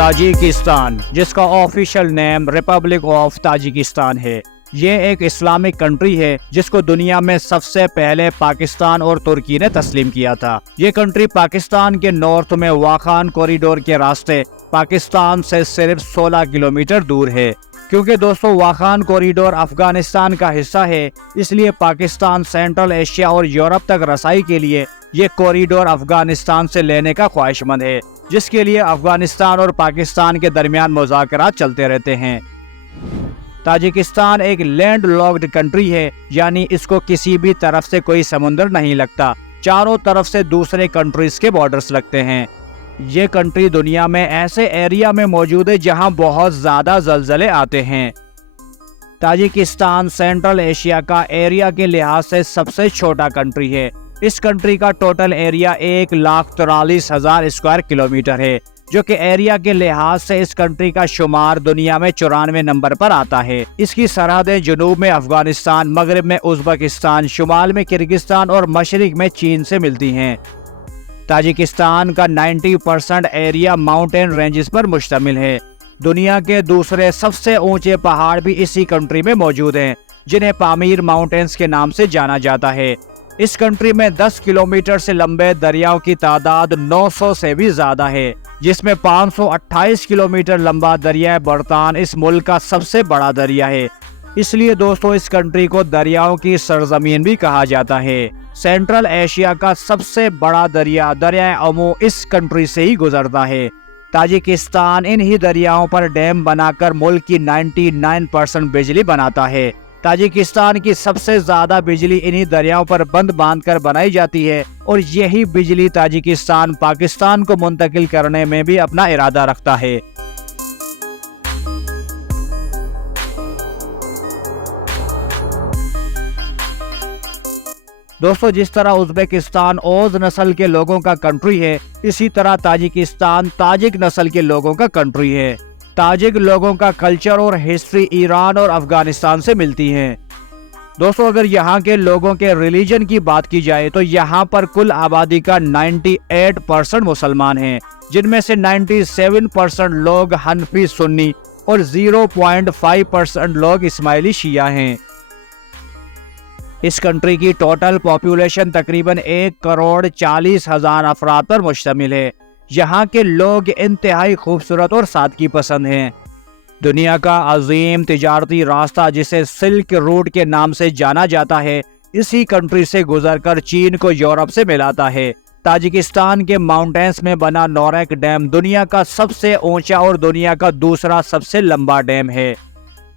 Tajikistan, جس کا official name republic of Tajikistan ہے، یہ ایک اسلامک کنٹری ہے جس کو دنیا میں سب سے پہلے پاکستان اور ترکی نے تسلیم کیا تھا۔ یہ کنٹری پاکستان کے نارتھ میں واخان کوریڈور کے راستے پاکستان سے صرف 16 کلومیٹر دور ہے۔ کیونکہ دوستو واخان کوریڈور افغانستان کا حصہ ہے، اس لیے پاکستان سینٹرل ایشیا اور یورپ تک رسائی کے لیے یہ کوریڈور افغانستان سے لینے کا خواہش مند ہے، جس کے لیے افغانستان اور پاکستان کے درمیان مذاکرات چلتے رہتے ہیں۔ تاجکستان ایک لینڈ لاکڈ کنٹری ہے، یعنی اس کو کسی بھی طرف سے کوئی سمندر نہیں لگتا، چاروں طرف سے دوسرے کنٹریز کے بارڈرز لگتے ہیں۔ یہ کنٹری دنیا میں ایسے ایریا میں موجود ہے جہاں بہت زیادہ زلزلے آتے ہیں۔ تاجکستان سینٹرل ایشیا کا ایریا کے لحاظ سے سب سے چھوٹا کنٹری ہے۔ اس کنٹری کا ٹوٹل ایریا 1,43,000 اسکوائر کلومیٹر ہے، جو کہ ایریا کے لحاظ سے اس کنٹری کا شمار دنیا میں 94 نمبر پر آتا ہے۔ اس کی سرحدیں جنوب میں افغانستان، مغرب میں ازبکستان، شمال میں کرغزستان اور مشرق میں چین سے ملتی ہیں۔ تاجکستان کا 90% ایریا ماؤنٹین رینجز پر مشتمل ہے۔ دنیا کے دوسرے سب سے اونچے پہاڑ بھی اسی کنٹری میں موجود ہیں، جنہیں پامیر ماؤنٹینز کے نام سے جانا جاتا ہے۔ اس کنٹری میں 10 کلومیٹر سے لمبے دریاؤں کی تعداد 900 سے بھی زیادہ ہے، جس میں 528 کلومیٹر لمبا دریائے برطان اس ملک کا سب سے بڑا دریا ہے۔ اس لیے دوستو اس کنٹری کو دریاؤں کی سرزمین بھی کہا جاتا ہے۔ سینٹرل ایشیا کا سب سے بڑا دریا دریائے امو اس کنٹری سے ہی گزرتا ہے۔ تاجکستان انہی دریاؤں پر ڈیم بنا کر ملک کی 99% بجلی بناتا ہے۔ تاجکستان کی سب سے زیادہ بجلی انہی دریاؤں پر بند باندھ کر بنائی جاتی ہے، اور یہی بجلی تاجکستان پاکستان کو منتقل کرنے میں بھی اپنا ارادہ رکھتا ہے۔ دوستو جس طرح ازبکستان اوز نسل کے لوگوں کا کنٹری ہے، اسی طرح تاجکستان تاجک نسل کے لوگوں کا کنٹری ہے۔ تاجک لوگوں کا کلچر اور ہسٹری ایران اور افغانستان سے ملتی ہے۔ دوستو اگر یہاں کے لوگوں کے ریلیجن کی بات کی جائے تو یہاں پر کل آبادی کا 98% مسلمان ہیں، جن میں سے 97% لوگ حنفی سنی اور 0.5% لوگ اسماعیلی شیعہ ہیں۔ اس کنٹری کی ٹوٹل پاپولیشن تقریباً 1,40,000 افراد پر مشتمل ہے۔ یہاں کے لوگ انتہائی خوبصورت اور سادگی پسند ہیں۔ دنیا کا عظیم تجارتی راستہ جسے سلک روٹ کے نام سے جانا جاتا ہے، اسی کنٹری سے گزر کر چین کو یورپ سے ملاتا ہے۔ تاجکستان کے ماؤنٹینز میں بنا نوریک ڈیم دنیا کا سب سے اونچا اور دنیا کا دوسرا سب سے لمبا ڈیم ہے۔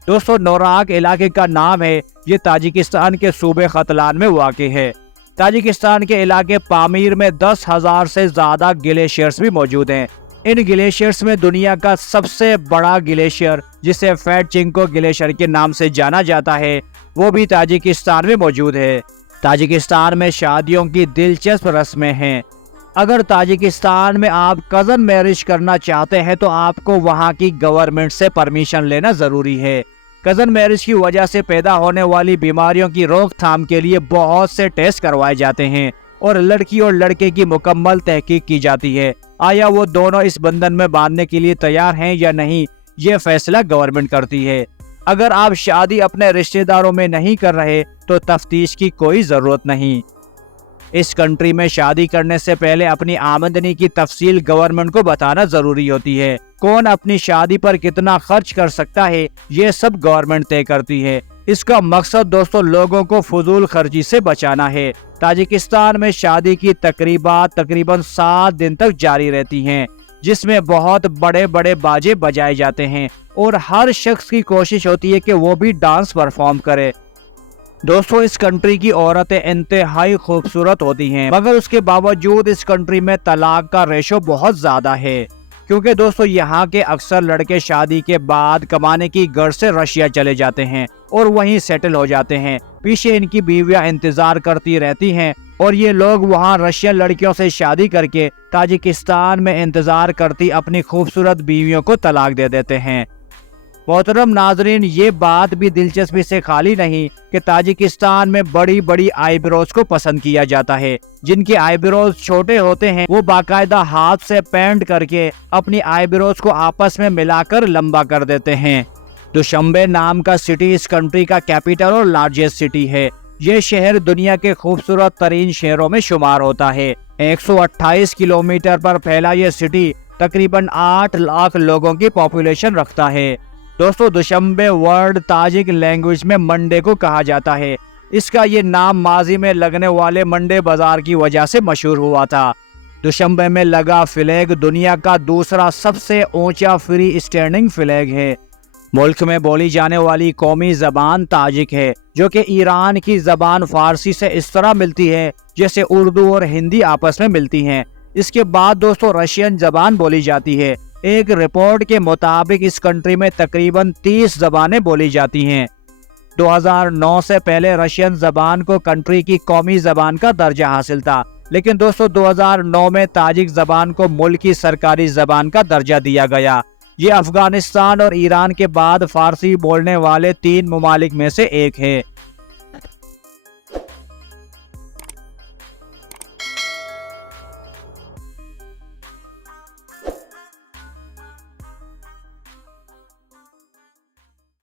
دوستو نوراک علاقے کا نام ہے، یہ تاجکستان کے صوبے ختلان میں واقع ہے۔ تاجکستان کے علاقے پامیر میں 10,000 سے زیادہ گلیشیئرز بھی موجود ہیں۔ ان گلیشیئرز میں دنیا کا سب سے بڑا گلیشیئر جسے فیٹ چنکو گلیشیئر کے نام سے جانا جاتا ہے، وہ بھی تاجکستان میں موجود ہے۔ تاجکستان میں شادیوں کی دلچسپ رسمیں ہیں۔ اگر تاجکستان میں آپ کزن میرج کرنا چاہتے ہیں تو آپ کو وہاں کی گورنمنٹ سے پرمیشن لینا ضروری ہے۔ کزن میرج کی وجہ سے پیدا ہونے والی بیماریوں کی روک تھام کے لیے بہت سے ٹیسٹ کروائے جاتے ہیں، اور لڑکی اور لڑکے کی مکمل تحقیق کی جاتی ہے۔ آیا وہ دونوں اس بندھن میں باندھنے کے لیے تیار ہیں یا نہیں، یہ فیصلہ گورنمنٹ کرتی ہے۔ اگر آپ شادی اپنے رشتہ داروں میں نہیں کر رہے تو تفتیش کی کوئی ضرورت نہیں۔ اس کنٹری میں شادی کرنے سے پہلے اپنی آمدنی کی تفصیل گورنمنٹ کو بتانا ضروری ہوتی ہے۔ کون اپنی شادی پر کتنا خرچ کر سکتا ہے، یہ سب گورنمنٹ طے کرتی ہے۔ اس کا مقصد دوستو لوگوں کو فضول خرچی سے بچانا ہے۔ تاجکستان میں شادی کی تقریبات تقریباً 7 دن تک جاری رہتی ہیں، جس میں بہت بڑے بڑے باجے بجائے جاتے ہیں، اور ہر شخص کی کوشش ہوتی ہے کہ وہ بھی ڈانس پرفارم کرے۔ دوستو اس کنٹری کی عورتیں انتہائی خوبصورت ہوتی ہیں، مگر اس کے باوجود اس کنٹری میں طلاق کا ریشو بہت زیادہ ہے، کیونکہ دوستو یہاں کے اکثر لڑکے شادی کے بعد کمانے کی غرض سے رشیا چلے جاتے ہیں اور وہیں سیٹل ہو جاتے ہیں۔ پیچھے ان کی بیویاں انتظار کرتی رہتی ہیں، اور یہ لوگ وہاں رشین لڑکیوں سے شادی کر کے تاجکستان میں انتظار کرتی اپنی خوبصورت بیویوں کو طلاق دے دیتے ہیں۔ محترم ناظرین، یہ بات بھی دلچسپی سے خالی نہیں کہ تاجکستان میں بڑی بڑی آئی بروز کو پسند کیا جاتا ہے۔ جن کی آئی بروز چھوٹے ہوتے ہیں وہ باقاعدہ ہاتھ سے پینٹ کر کے اپنی آئی بروز کو آپس میں ملا کر لمبا کر دیتے ہیں۔ دوشنبے نام کا سٹی اس کنٹری کا کیپٹل اور لارجسٹ سٹی ہے۔ یہ شہر دنیا کے خوبصورت ترین شہروں میں شمار ہوتا ہے۔ 128 کلومیٹر پر پھیلا یہ سٹی تقریباً 8 لاکھ لوگوں کی پاپولیشن رکھتا ہے۔ دوستو، دوشنبے ورڈ تاجک لینگویج میں منڈے کو کہا جاتا ہے۔ اس کا یہ نام ماضی میں لگنے والے منڈے بازار کی وجہ سے مشہور ہوا تھا۔ دوشنبے میں لگا فلیگ دنیا کا دوسرا سب سے اونچا فری اسٹینڈنگ فلیگ ہے۔ ملک میں بولی جانے والی قومی زبان تاجک ہے، جو کہ ایران کی زبان فارسی سے اس طرح ملتی ہے جیسے اردو اور ہندی آپس میں ملتی ہیں۔ اس کے بعد دوستو رشین زبان بولی جاتی ہے۔ ایک رپورٹ کے مطابق اس کنٹری میں تقریباً 30 زبانیں بولی جاتی ہیں۔ 2009 سے پہلے رشین زبان کو کنٹری کی قومی زبان کا درجہ حاصل تھا، لیکن دوستو 2009 میں تاجک زبان کو ملک کی سرکاری زبان کا درجہ دیا گیا۔ یہ افغانستان اور ایران کے بعد فارسی بولنے والے 3 ممالک میں سے ایک ہے۔